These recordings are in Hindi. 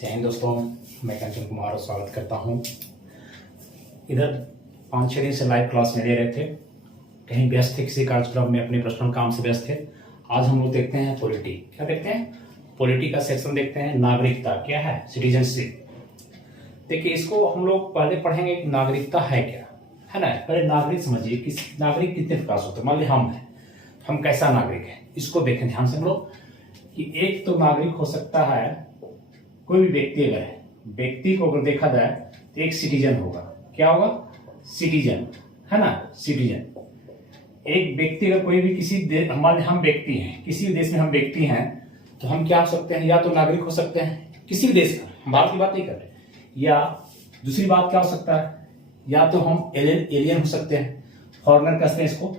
जय हिंद दोस्तों, मैं कंचन कुमार स्वागत करता हूं। इधर 5-6 दिन से लाइव क्लास में दे रहे थे, कहीं व्यस्त थे, किसी कार्यक्रम में अपने पर्सनल काम से व्यस्त थे। आज हम लोग देखते हैं पॉलिटी। क्या देखते हैं? पॉलिटी का सेक्शन देखते हैं। नागरिकता क्या है? सिटीजनशिप। देखिए, इसको हम लोग पहले पढ़ेंगे कि नागरिकता है क्या, है ना। पहले नागरिक समझिए कि नागरिक कितने प्रकार से होते हैं। मान लीजिए हम कैसा नागरिक है, इसको देखें ध्यान से हम लोग कि एक तो नागरिक हो सकता है कोई भी व्यक्ति। अगर है व्यक्ति को अगर देखा जाए तो एक सिटीजन होगा। क्या होगा? सिटीजन, है ना। सिटीजन एक व्यक्ति अगर कोई भी किसी देश, हमारे हम व्यक्ति हैं, किसी भी देश में हम व्यक्ति हैं तो हम क्या हो सकते हैं? या तो नागरिक हो सकते हैं किसी भी देश का, हम भारत की बात नहीं कर रहे। या दूसरी बात क्या हो सकता है? या तो हम एलियन हो सकते हैं, फॉरेनर कहते हैं इसको,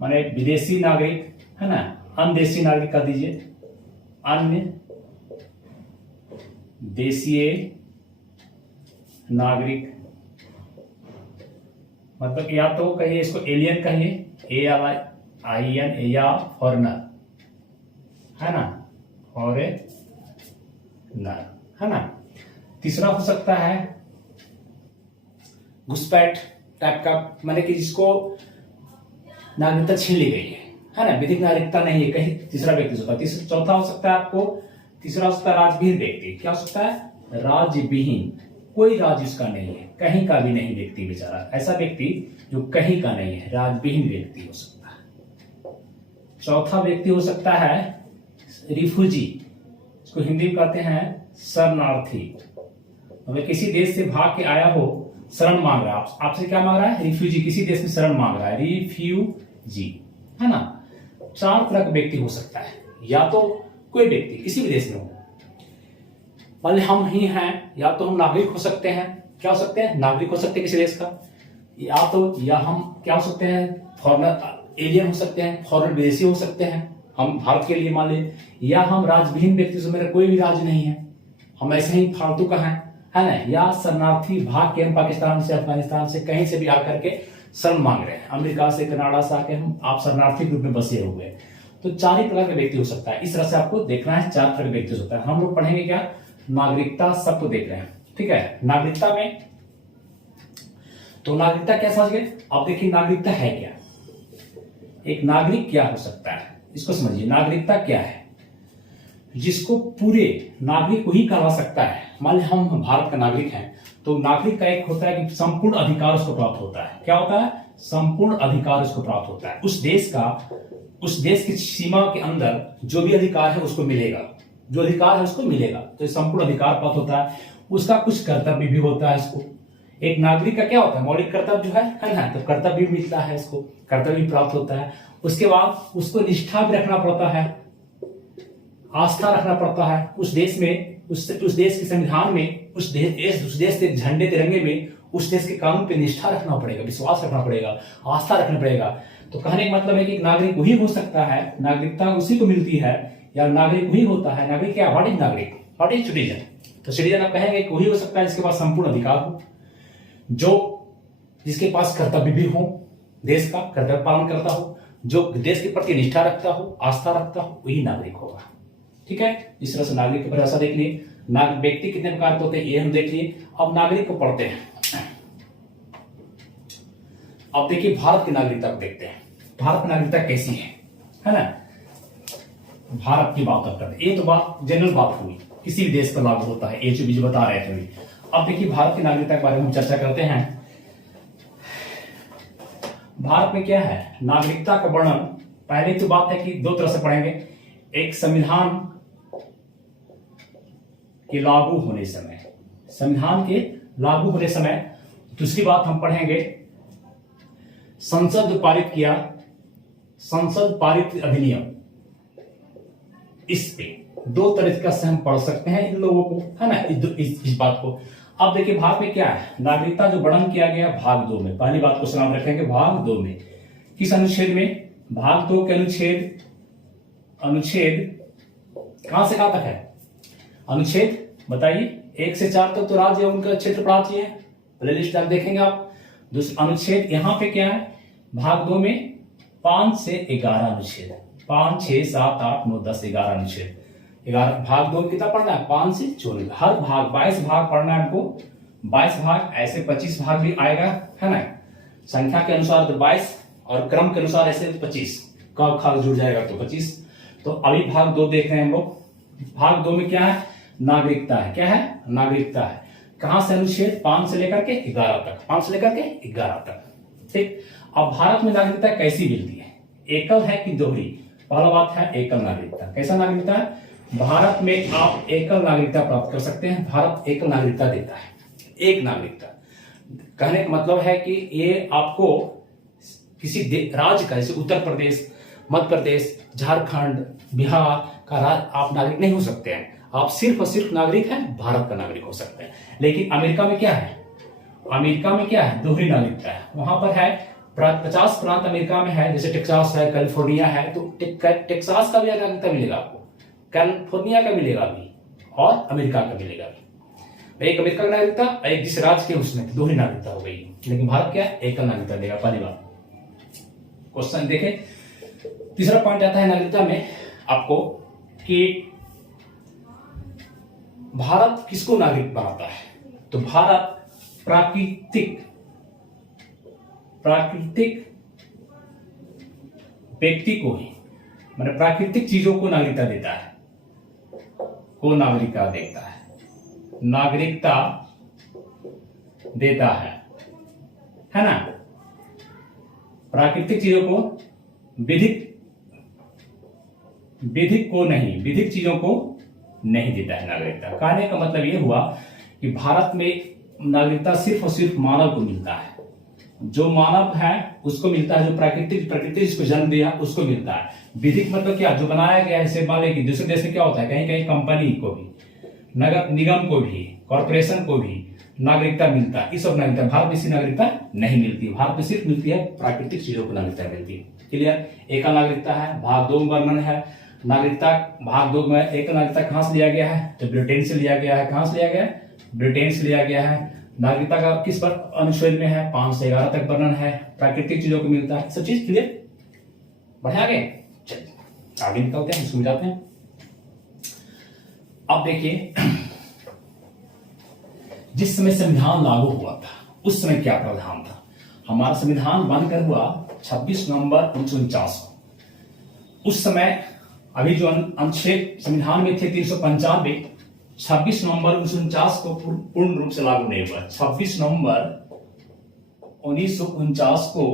माने विदेशी नागरिक, है ना। अनदेशी नागरिक कर दीजिए, अन्य देशीय नागरिक। मतलब या तो कहिए इसको एलियन कहिए, ALIEN, या फॉरेनर, है ना, फॉरेनर, है ना। तीसरा हो सकता है घुसपैठ टाइप का, माने कि जिसको नागरिकता छीन ली गई है ना, विधिक नागरिकता नहीं है, कहीं तीसरा व्यक्ति होता है। चौथा हो सकता है आपको, तीसरा हो सकता है राजविहीन व्यक्ति। क्या हो सकता है? राजविहीन, कोई राज्य उसका नहीं है, कहीं का भी नहीं व्यक्ति बेचारा, ऐसा व्यक्ति जो कहीं का नहीं है, राजविहीन व्यक्ति हो सकता है। चौथा व्यक्ति हो सकता है रिफ्यूजी, इसको हिंदी में कहते हैं शरणार्थी। मतलब किसी देश से भाग के आया हो, शरण मांग रहा है, आपसे क्या मांग रहा है? रिफ्यूजी, किसी देश में शरण मांग रहा है, रिफ्यूजी, है ना। 4 तरह का व्यक्ति हो सकता है। या तो कोई व्यक्ति किसी भी देश में हो, मान हम ही हैं, या तो हम नागरिक हो सकते हैं। क्या हो सकते हैं? नागरिक हो सकते हैं किसी देश का। या हम क्या हो सकते हैं? फॉरेनर, एलियन हो सकते हैं, फॉरेनर विदेशी हो सकते हैं हम भारत के लिए मान लीजिए। या हम राजविहीन व्यक्ति से, मेरा कोई भी राज्य नहीं है, हम ऐसे ही फालतू का है ना। या शरणार्थी, भाग के हम पाकिस्तान से, अफगानिस्तान से, कहीं से भी आकर के शरण मांग रहे हैं, अमेरिका से, कनाडा से आके आप शरणार्थी के रूप में बसे हुए हैं। तो 4 ही प्रकार का व्यक्ति हो सकता है। इस तरह से आपको देखना है 4 तरह का व्यक्ति हो सकता है। हम लोग पढ़ेंगे क्या? नागरिकता सबको देख रहे हैं, ठीक है। नागरिकता में तो नागरिकता क्या समझ गए? अब देखिए नागरिकता है क्या। एक नागरिक क्या हो सकता है, इसको समझिए। नागरिकता क्या है? जिसको पूरे नागरिक को ही कहा सकता है। मान लीजिए हम भारत का नागरिक हैं, तो नागरिक का एक होता है कि संपूर्ण अधिकार उसको प्राप्त होता है। क्या होता है? संपूर्ण अधिकार उसको प्राप्त होता है। उस देश की सीमा के अंदर जो भी अधिकार है उसको मिलेगा, जो अधिकार है उसको मिलेगा। तो संपूर्ण अधिकार प्राप्त होता है। उसका कुछ कर्तव्य भी होता है। इसको एक नागरिक का क्या होता है? मौलिक कर्तव्य जो है ना, तो कर्तव्य भी मिलता है, इसको कर्तव्य भी प्राप्त होता है। उसके बाद उसको निष्ठा भी रखना पड़ता है, आस्था रखना पड़ता है उस देश में, उस देश के संविधान में, उस देश के झंडे तिरंगे में, उस देश के कानून पे निष्ठा रखना पड़ेगा, विश्वास रखना पड़ेगा, आस्था रखना पड़ेगा। तो कहने का मतलब है कि नागरिक वही हो सकता है, नागरिकता उसी को मिलती है, या नागरिक वही होता है। नागरिक क्या? व्हाट इज नागरिक? What is citizen? तो सिटीजन आप कहेंगे कि वही हो सकता है जिसके पास संपूर्ण अधिकार हो, जिसके पास कर्तव्य भी हो, देश का कर्तव्य पालन करता हो, जो देश के प्रति निष्ठा रखता हो, आस्था रखता हो, वही नागरिक होगा, ठीक है। इस तरह से नागरिक की परिभाषा देख लिए। व्यक्ति कितने प्रकार के होते हैं ये हम देख लिए। अब नागरिक को पढ़ते हैं। अब देखिए भारत की नागरिकता को देखते हैं। भारत की नागरिकता कैसी है ना। भारत की बात करते हैं। ये तो बात जनरल बात हुई, किसी भी देश पर लागू होता है, ये जो बता रहे थे अभी। अब देखिए भारत की नागरिकता के बारे में हम चर्चा करते हैं। भारत में क्या है? नागरिकता का वर्णन, पहले तो बात है कि 2 तरह से पढ़ेंगे। एक संविधान के लागू होने समय, संविधान के लागू होने समय। दूसरी बात हम पढ़ेंगे संसद पारित किया, संसद पारित अधिनियम। इस पे 2 तरीके से हम पढ़ सकते हैं इन लोगों को, है ना, इस बात को। अब देखिए भारत में क्या है? नागरिकता जो वर्णन किया गया भाग 2 में। पहली बात को सलाम रखेंगे भाग 2 में। किस अनुच्छेद में? भाग 2 के अनुच्छेद कहां से कहां तक है? अनुच्छेद बताइए। 1 से 4 तक तो राज्य उनका क्षेत्र पढ़ाती है, प्ले लिस्ट आप देखेंगे आप। दूसरा अनुच्छेद यहां पे क्या है? भाग 2 में 5 से 11 अनुच्छेद, 5, 6, 7, 8, 9, 10, 11 अनुच्छेद। 11 भाग 2 कितना पढ़ना है, 5 से 24, हर भाग 22 भाग पढ़ना है हमको, 22 भाग, ऐसे 25 भाग भी आएगा, है ना, संख्या के अनुसार तो 22 और क्रम के अनुसार ऐसे 25 का खास जुड़ जाएगा तो 25। तो अभी भाग 2 देख रहे हैं हम लोग। भाग 2 में क्या है, नागरिकता है, क्या है, नागरिकता है। कहां से अनुच्छेद 5 से लेकर के 11 तक, 5 से लेकर के 11 तक, ठीक। अब भारत में नागरिकता कैसी मिलती है, एकल है कि दोहरी? पहला बात है एकल नागरिकता। कैसा नागरिकता है, भारत में आप एकल नागरिकता प्राप्त कर सकते हैं। भारत एकल नागरिकता देता है, एक नागरिकता। कहने का मतलब है कि ये आपको किसी राज्य का, जैसे उत्तर प्रदेश, मध्य प्रदेश, झारखंड, बिहार का आप नागरिक नहीं हो सकते हैं। आप सिर्फ और सिर्फ नागरिक हैं, भारत का नागरिक हो सकते हैं। लेकिन अमेरिका में क्या है, अमेरिका में क्या है, दोहरी नागरिकता है। वहां पर है 50 प्रांत अमेरिका में है, जैसे टेक्सास है, कैलिफोर्निया है, तो टेक्सास का भी नागरिकता मिलेगा आपको, कैलिफोर्निया का मिलेगा भी, और अमेरिका का मिलेगा भी। एक अमेरिका का नागरिकता, एक जिस राज्य के उसमें दोहरी नागरिकता हो गई। लेकिन भारत क्या है, एकल नागरिकता देगा। पहली बात क्वेश्चन देखें, तीसरा पॉइंट आता है नागरिकता में आपको कि भारत किसको नागरिक बनाता है। तो भारत प्राकृतिक व्यक्ति को ही, मतलब प्राकृतिक चीजों को नागरिकता देता है, को नागरिकता देता है, नागरिकता देता है ना। प्राकृतिक चीजों को, विधिक को नहीं, विधिक चीजों को नहीं देता है नागरिकता। कहने का मतलब यह हुआ कि भारत में नागरिकता सिर्फ और सिर्फ मानव को मिलता है। जो मानव है उसको मिलता है, जो प्रकृति जिसको जन्म दिया उसको मिलता है। विधिक मतलब क्या, जो बनाया गया है। जैसे मान लीजिए दूसरे देश में क्या होता है, कहीं कहीं कंपनी को भी, नगर निगम को भी, कॉर्पोरेशन को भी नागरिकता मिलता है। इस सब नागरिकता, भारत में इसी नागरिकता नहीं मिलती। भारत में सिर्फ मिलती है प्राकृतिक चीजों को नागरिकता मिलती है। क्लियर, एकल नागरिकता है। भाग 2 में वर्णन है नागरिकता। भाग 2 में एकल नागरिकता कहां से लिया गया है, तो ब्रिटेन से लिया गया है। कहां से लिया गया है, ब्रिटेन से लिया गया है। नागरिकता का किस पर अनुच्छेद में है, 5 से 11 तक वर्णन है। प्राकृतिक चीजों को मिलता है, सब चीज क्लियर। बढ़े आगे, चलिए आगे निकलते हैं, समझाते हैं। अब देखिए, जिस समय संविधान लागू हुआ था उस समय क्या प्रावधान था। हमारा संविधान बनकर हुआ 26 नवंबर 1949 को। उस समय अभी जो अनुच्छेद संविधान में थे 395, 26 नवंबर 1949 को पूर्ण रूप से लागू नहीं हुआ। 26 नवंबर 1949 को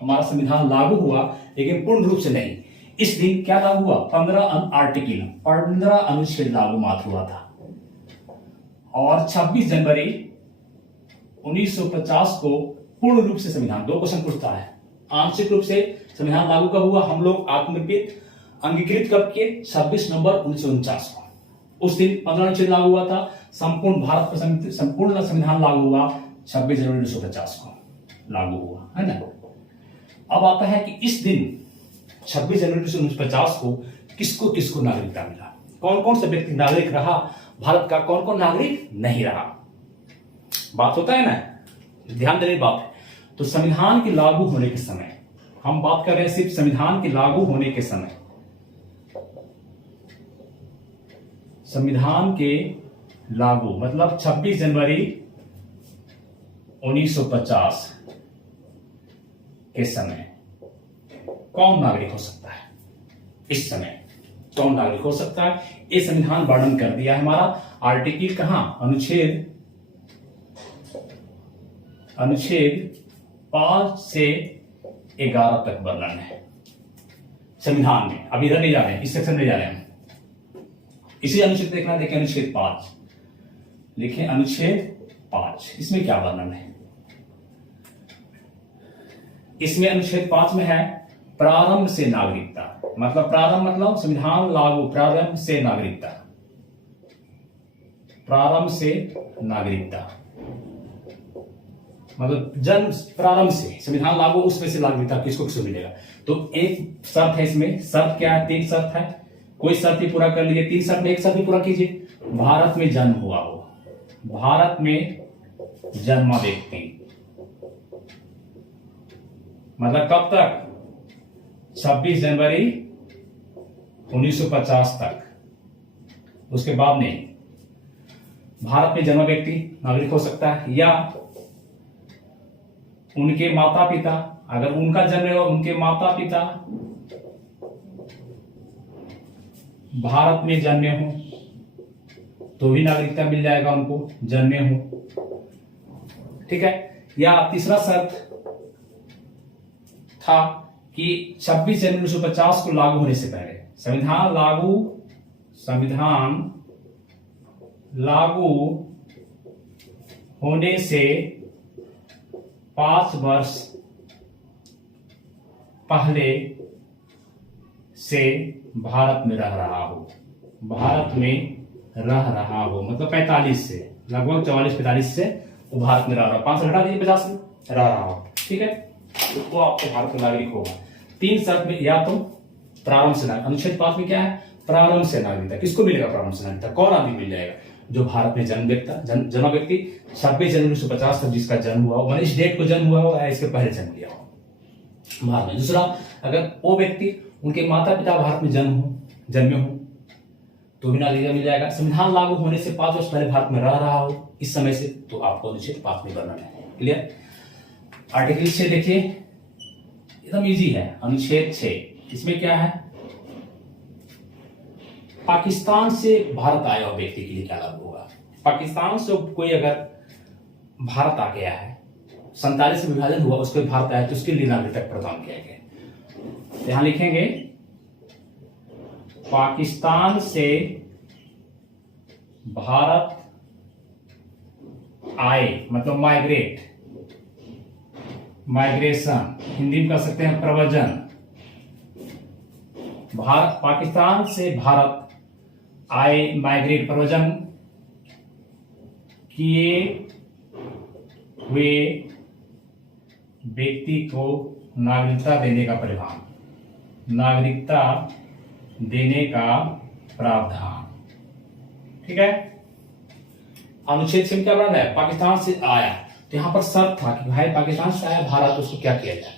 हमारा संविधान लागू हुआ, लेकिन पूर्ण रूप से नहीं। इस दिन क्या लागू हुआ, 15 अनुच्छेद लागू मात्र हुआ था। और 26 जनवरी 1950 को पूर्ण रूप से संविधान, 2 क्वेश्चन पूछता है। आंशिक रूप से संविधान लागू कब हुआ, हम लोग आत्मनिर्भर अंगीकृत कब किए, 26 नवंबर 1949 को। उस दिन 15 अनुच्छेद लागू हुआ था। संपूर्ण भारत पर संपूर्ण संविधान लागू हुआ 26 जनवरी 1950 को लागू हुआ, है ना। अब आता है कि इस दिन 26 जनवरी 1950 को किसको किसको नागरिकता मिला, कौन कौन सा व्यक्ति नागरिक रहा भारत का, कौन कौन नागरिक नहीं रहा। बात होता है ना, ध्यान देने की बात है। तो संविधान के लागू होने के समय, हम बात कर रहे हैं सिर्फ संविधान के लागू होने के समय, संविधान के लागू मतलब 26 जनवरी 1950 के समय कौन नागरिक हो सकता है। इस समय कौन नागरिक हो सकता है, ये संविधान वर्णन कर दिया है हमारा। आर्टिकल कहां, अनुच्छेद 5 से 11 तक वर्णन है संविधान में। अब इधर नहीं जा रहे हैं, इस सेक्शन में जा रहे हैं। इसी अनुच्छेद देखना, देखें अनुच्छेद 5, लिखें अनुच्छेद 5। इसमें क्या वर्णन है, इसमें अनुच्छेद 5 में है प्रारंभ से नागरिकता। मतलब प्रारंभ मतलब संविधान लागू, प्रारंभ से नागरिकता, प्रारंभ से नागरिकता मतलब जन्म प्रारंभ से संविधान लागू, उसमें से नागरिकता किसको किसको मिलेगा। तो एक शर्त है इसमें, शर्त क्या है, 3 शर्त है। कोई शर्त ही पूरा कर लीजिए, 3 शर्त में एक शर्त ही पूरा कीजिए। भारत में जन्म हुआ हो, भारत में जन्मा व्यक्ति, मतलब कब तक, 26 जनवरी 1950 तक, उसके बाद नहीं। भारत में जन्मा व्यक्ति नागरिक हो सकता है, या उनके माता पिता, अगर उनका जन्म हुआ उनके माता पिता भारत में जन्मे हो तो भी नागरिकता मिल जाएगा उनको, जन्मे हो। ठीक है। या तीसरा शर्त था कि 26 जनवरी 1950 को लागू होने से पहले, संविधान लागू होने से 5 वर्ष पहले से भारत में रह रहा हो, मतलब 45 से, लगभग 44-45 से वो भारत में रह रहा हो, 5 घटा दीजिए 50 में रह रहा हो। ठीक है, तो वो आपको भारत का नागरिक होगा। 3 शर्त में, या तो प्रारंभ से नागरिक, अनुच्छेद 5 में क्या है, प्रारंभ से नागरिकता। किसको मिलेगा प्रारंभ से नागरिकता? कौन आदमी मिल जाएगा? जो भारत में जन्मा व्यक्ति 26 जनवरी 1950 तक जिसका जन्म हुआ हो, इस डेट को जन्म हुआ हो या इसके पहले जन्म लिया हो भारत में। दूसरा, अगर वो व्यक्ति, उनके माता पिता भारत में जन्मे हो तो भी नागरिकता मिल जाएगा। संविधान लागू होने से 5 वर्ष पहले भारत में रह रहा हो इस समय से, तो आपको अनुच्छेद 5 में करना है। क्लियर? आर्टिकल 6 देखिए, एकदम इजी है। अनुच्छेद 6, इसमें क्या है, पाकिस्तान से भारत आया हुआ व्यक्ति के लिए क्या लागू होगा। पाकिस्तान से कोई अगर भारत आ गया है, 47 से विभाजन हुआ, उसके भारत आया तो उसके लिए नागरिकता प्रदान किया गया। यहां लिखेंगे, पाकिस्तान से भारत आए मतलब माइग्रेशन, हिंदी में कह सकते हैं प्रव्रजन। पाकिस्तान से भारत आए, माइग्रेट, प्रव्रजन किए हुए व्यक्ति को नागरिकता देने का प्रावधान। ठीक है। अनुच्छेद से क्या बनाना है, पाकिस्तान से आया, तो यहां पर शर्त था कि भाई पाकिस्तान से आया भारत, उसको क्या किया जाए,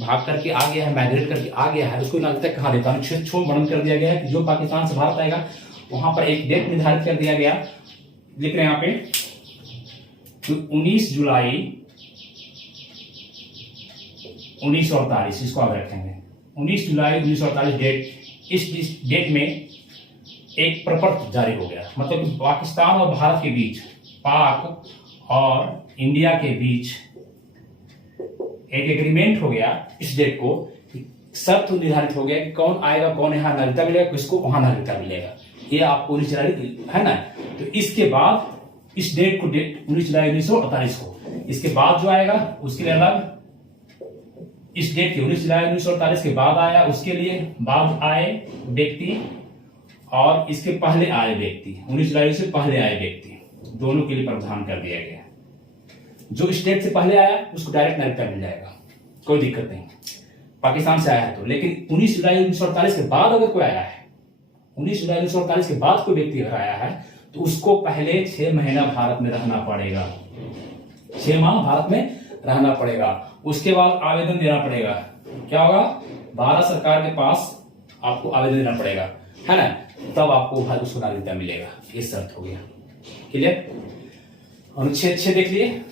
भाग करके आ गया है, माइग्रेट करके आ गया है, उसको नागरिकता कहा देता। अनुच्छेद 6 में वर्णन कर दिया गया है कि जो पाकिस्तान से भारत आएगा वहां पर एक डेट निर्धारित कर दिया गया, लिख रहे हैं यहाँ पे, 19 जुलाई 1948, इसको आप रखेंगे 19 जुलाई 1948 डेट। इस डेट में एक प्रपत्र जारी हो गया, मतलब कि पाकिस्तान और भारत के बीच, पाक और इंडिया के बीच एक एग्रीमेंट हो गया। इस डेट को शर्त निर्धारित हो गया कि कौन आएगा, कौन यहाँ नागरिकता मिलेगा, किसको वहां नागरिकता मिलेगा, ये आपको 19 जुलाई है ना। तो इसके बाद इस डेट को, डेट 19 जुलाई 1948 को, इसके बाद जो आएगा उसके लिए अलग, इस डेट के 19 जुलाई 1948 के बाद आया उसके लिए बाद आए व्यक्ति, और इसके पहले आए व्यक्ति, 19 जुलाई से पहले आए व्यक्ति, दोनों के लिए प्रावधान कर दिया गया। जो इस डेट से पहले आया उसको डायरेक्ट नागरिकता मिल जाएगा, कोई दिक्कत नहीं, पाकिस्तान से आया है तो। लेकिन 19 जुलाई 1948 के बाद अगर कोई आया है, 19 जुलाई 1948 के बाद कोई व्यक्ति अगर आया है तो उसको पहले 6 महीना भारत में रहना पड़ेगा, 6 माह भारत में रहना पड़ेगा। उसके बाद आवेदन देना पड़ेगा, क्या होगा, भारत सरकार के पास आपको आवेदन देना पड़ेगा, है ना, तब आपको उसको नागरिकता मिलेगा। ये शर्त हो गया। क्लियर? अनुच्छेद 6 देख लिए।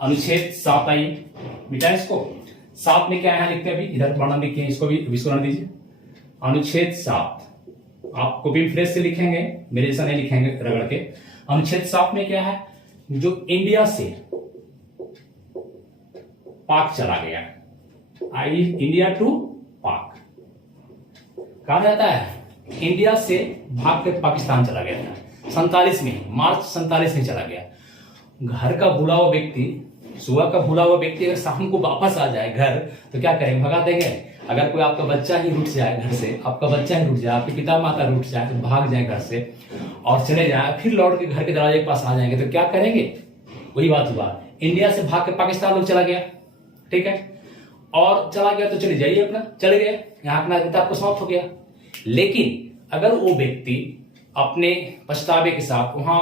अनुच्छेद 7 आई, मिटाए इसको। 7 में क्या है लिखते हैं, अभी इधर वर्णन लिखिए, इसको भी विस्तार दीजिए। अनुच्छेद 7 आप कॉपी फ्रेश से लिखेंगे, मेरे जैसा नहीं लिखेंगे रगड़ के। अनुच्छेद 7 में क्या है, जो इंडिया से पाक चला गया, इंडिया टू पाक, कहा जाता है इंडिया से भाग के पाकिस्तान चला गया था 47 में, मार्च 47 में चला गया। घर का भूला हुआ व्यक्ति, सुबह का भूला हुआ व्यक्ति अगर शाम को वापस आ जाए घर तो क्या करेंगे, भगा देंगे। अगर कोई आपका बच्चा ही रुठ जाए घर से, आपका बच्चा ही रुठ जाए, आपके पिता माता रुठ जाए तो भाग जाए घर से और चले जाए, फिर लौट के घर के दरवाजे के पास आ जाएंगे तो क्या करेंगे, वही बात हुआ। इंडिया से भाग के पाकिस्तान लोग चला गया, ठीक है, और चला गया तो चले जाइए अपना, चले गए, यहाँ अपना नागरिकता आपको समाप्त हो गया। लेकिन अगर वो व्यक्ति अपने पछतावे के साथ वहां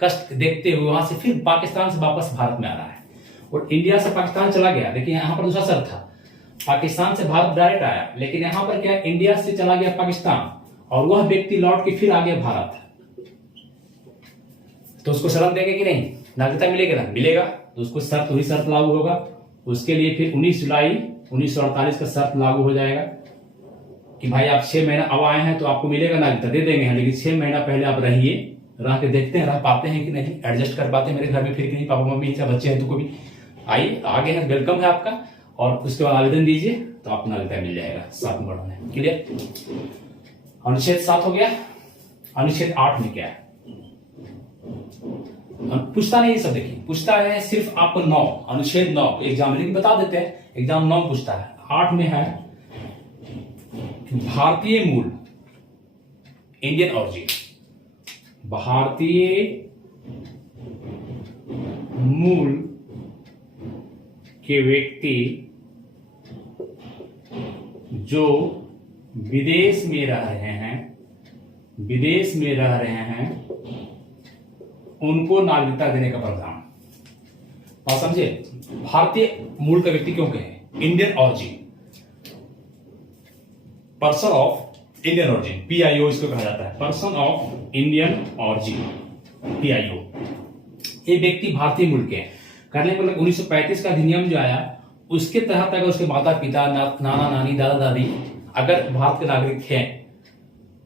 कष्ट देखते हुए वहां से फिर पाकिस्तान से वापस भारत में आ रहा है और इंडिया से पाकिस्तान चला गया, देखिए यहाँ पर दूसरा शर्त था, पाकिस्तान से भारत डायरेक्ट आया, लेकिन यहाँ पर क्या, इंडिया से चला गया पाकिस्तान और वह व्यक्ति लौट के फिर आ गया भारत, तो उसको शरण देंगे कि नहीं? नागरिकता मिलेगा ना? मिलेगा। तो उसको शर्त, वही शर्त लागू होगा उसके लिए। फिर 19 जुलाई 1948 का शर्त लागू हो जाएगा कि भाई आप 6 महीना अब आए हैं तो आपको मिलेगा नागरिकता, दे देंगे हैं, लेकिन 6 महीना पहले आप रहिए, रह के देखते हैं रह पाते हैं कि नहीं, एडजस्ट कर पाते हैं मेरे घर में फिर कि नहीं, पापा मम्मी चाहे बच्चे हैं तो कोई भी आइए, आगे हैं, वेलकम है आपका। और उसके बाद आवेदन दीजिए तो आपको नागरिकता मिल जाएगा। 7 में बढ़ना है। क्लियर? अनुच्छेद 7 हो गया। अनुच्छेद 8 में क्या है? पूछता नहीं, ये सब देखिए, पूछता है सिर्फ आपको 9, अनुच्छेद 9 एग्जाम लेकिन बता देते हैं, एग्जाम 9 पूछता है। 8 में है भारतीय मूल, इंडियन ऑरिजिन, भारतीय मूल के व्यक्ति जो विदेश में रह रहे हैं, विदेश में रह रहे हैं, उनको नागरिकता देने का प्रावधान। बात समझे? भारतीय मूल का व्यक्ति क्यों कहे? Indian origin, person of Indian origin, PIO इसको कहा जाता है, person of Indian origin, PIO। ये व्यक्ति भारतीय मूल के हैं। करने को 1935 का अधिनियम जो आया उसके तहत अगर उसके माता पिता, नाना नानी, दादा दादी अगर भारत के नागरिक हैं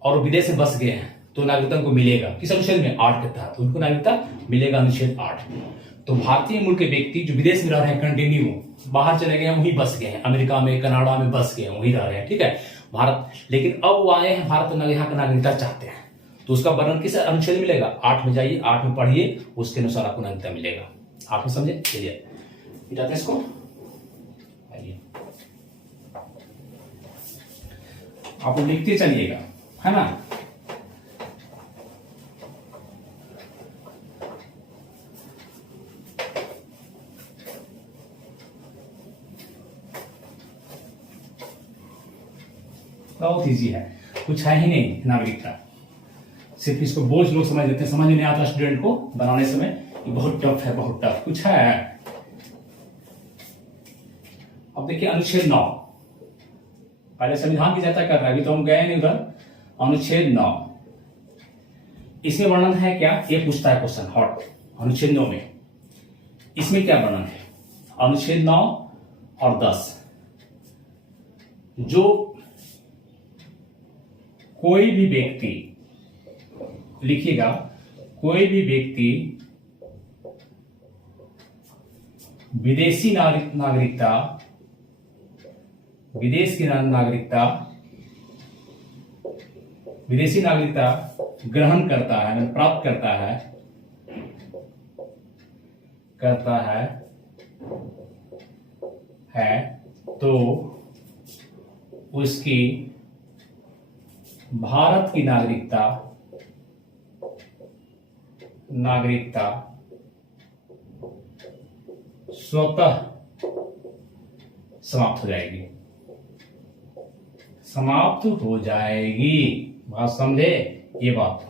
और विदेश में बस गए हैं तो नागरिकता उनको मिलेगा। किस अनुच्छेद में? 8 के तहत उनको नागरिकता मिलेगा, अनुच्छेद 8। तो भारतीय मूल के व्यक्ति जो विदेश में रह रहे हैं, कंटिन्यू बाहर चले गए, वहीं बस गए हैं, अमेरिका में, कनाडा में बस गए, वहीं रह रहे हैं, ठीक है, भारत, लेकिन अब वो आए हैं भारत, यहाँ का नागरिकता चाहते हैं, तो उसका वर्णन किस अनुच्छेद मिलेगा? 8 में जाइए, 8 में पढ़िए, उसके अनुसार आपको नागरिकता मिलेगा। आप समझे? चलिए मिटाते हैं इसको, आइए आप लिखते चलिएगा, है ना। बहुत इजी है, कुछ है ही नहीं नागरिकता, सिर्फ इसको बोझ लोग समझ लेते हैं, समझ नहीं आता स्टूडेंट को बनाने समय, ये बहुत टफ है, बहुत टफ कुछ है। अब देखिए अनुच्छेद 9, पहले संविधान की चर्चा कर रहा है, अभी तो हम गए नहीं उधर। अनुच्छेद 9 इसमें वर्णन है क्या? ये पूछता है क्वेश्चन हॉट, अनुच्छेद 9 में इसमें क्या वर्णन है? अनुच्छेद 9 और 10, जो कोई भी व्यक्ति, लिखिएगा, कोई भी व्यक्ति विदेशी नागरिकता, विदेश की नागरिकता, विदेशी नागरिकता ग्रहण करता है, प्राप्त करता है तो उसकी भारत की नागरिकता स्वतः समाप्त हो जाएगी, समाप्त हो जाएगी। बात समझे? ये बात,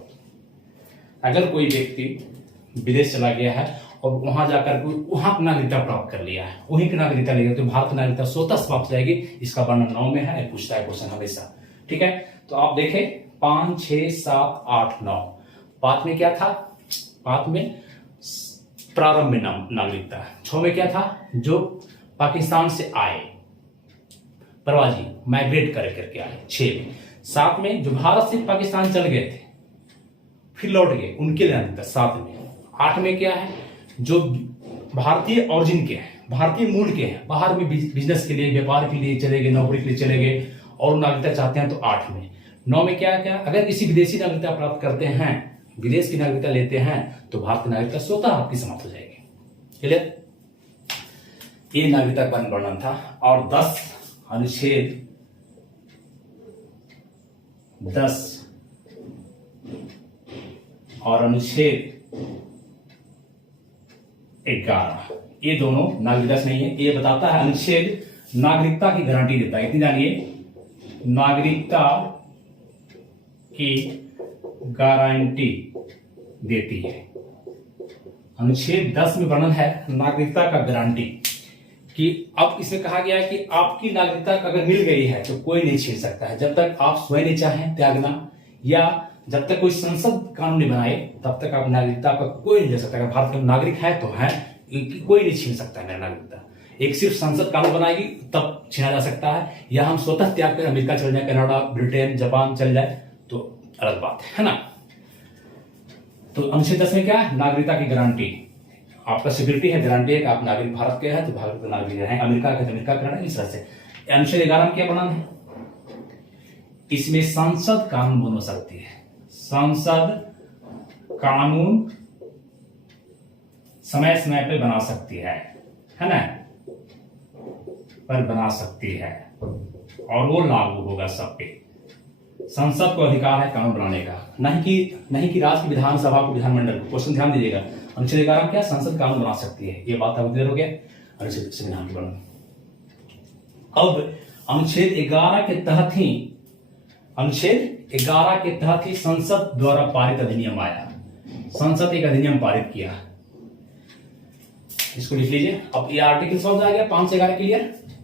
अगर कोई व्यक्ति विदेश चला गया है और वहां जाकर वहां की नागरिकता प्राप्त कर लिया है, वहीं की नागरिकता ले गया, तो भारत की नागरिकता स्वतः समाप्त हो जाएगी। इसका वर्णन 9 में है, पूछता है क्वेश्चन हमेशा, ठीक है। तो आप देखें 5, 6, 7, 8, 9, 5 में क्या था? 5 में प्रारंभ में नागरिकता। 6 में क्या था? जो पाकिस्तान से आए प्रवासी, माइग्रेट करके आए। 6 में, 7 में जो भारत से पाकिस्तान चल गए थे फिर लौट गए, उनके लिए नागरिकता 7 में। 8 में क्या है? जो भारतीय ऑरिजिन के हैं, भारतीय मूल के हैं, बाहर में बिजनेस के लिए, व्यापार के लिए चले गए, नौकरी के लिए चले गए और नागरिकता चाहते हैं, तो 8 में। 9 में क्या क्या? अगर किसी विदेशी नागरिकता प्राप्त करते हैं, विदेश की नागरिकता लेते हैं, तो भारत की नागरिकता स्वतः आपकी समाप्त हो जाएगी। क्लियर? ये नागरिकता का वर्णन था। और 10 अनुच्छेद 10 और अनुच्छेद 11, ये दोनों नागरिकता से नहीं है। ये बताता है, अनुच्छेद नागरिकता की गारंटी देता है, इतनी जानिए, नागरिकता की गारंटी देती है। अनुच्छेद 10 में वर्णन है नागरिकता का गारंटी, कि अब इसमें कहा गया है कि आपकी नागरिकता अगर मिल गई है तो कोई नहीं छीन सकता है, जब तक आप स्वयं नहीं चाहें त्यागना या जब तक कोई संसद कानून नहीं बनाए तब तक आप नागरिकता का कोई नहीं ले सकता। अगर भारत का नागरिक है तो है, कोई नहीं छीन सकता है मेरा नागरिकता। एक सिर्फ संसद कानून बनाएगी तब छीना जा सकता है, या हम स्वतः त्याग कर अमेरिका चल जाए, कनाडा, ब्रिटेन, जापान चल जाए तो अलग बात है ना। तो अनुच्छेद 10 में क्या है? नागरिकता की गारंटी, आपका सिक्योरिटी है, गारंटी है कि आप नागरिक भारत के हैं तो भारत के नागरिक हैं, अमेरिका के तो अमेरिका कनाडा, इस तरह से। अनुच्छेद 11 में क्या बनाना है? इसमें संसद कानून बन सकती है, संसद कानून समय समय पे बना सकती है ना, पर बना सकती है और वो लागू होगा सब पे। संसद को अधिकार है कानून बनाने का, नहीं कि राज्य की विधानसभा को, विधानमंडल को। क्वेश्चन ध्यान दीजिएगा, अनुच्छेद 11 क्या? संसद कानून बना सकती है, ये बात अब क्लियर हो गया। अनुच्छेद संविधान की अब अनुच्छेद 11 के तहत ही, अनुच्छेद 11 के तहत ही संसद द्वारा पारित अधिनियम आया। संसद एक अधिनियम पारित किया, इसको लिख लीजिए। अब ये आर्टिकल समझ आ गया 5 से 11 क्लियर।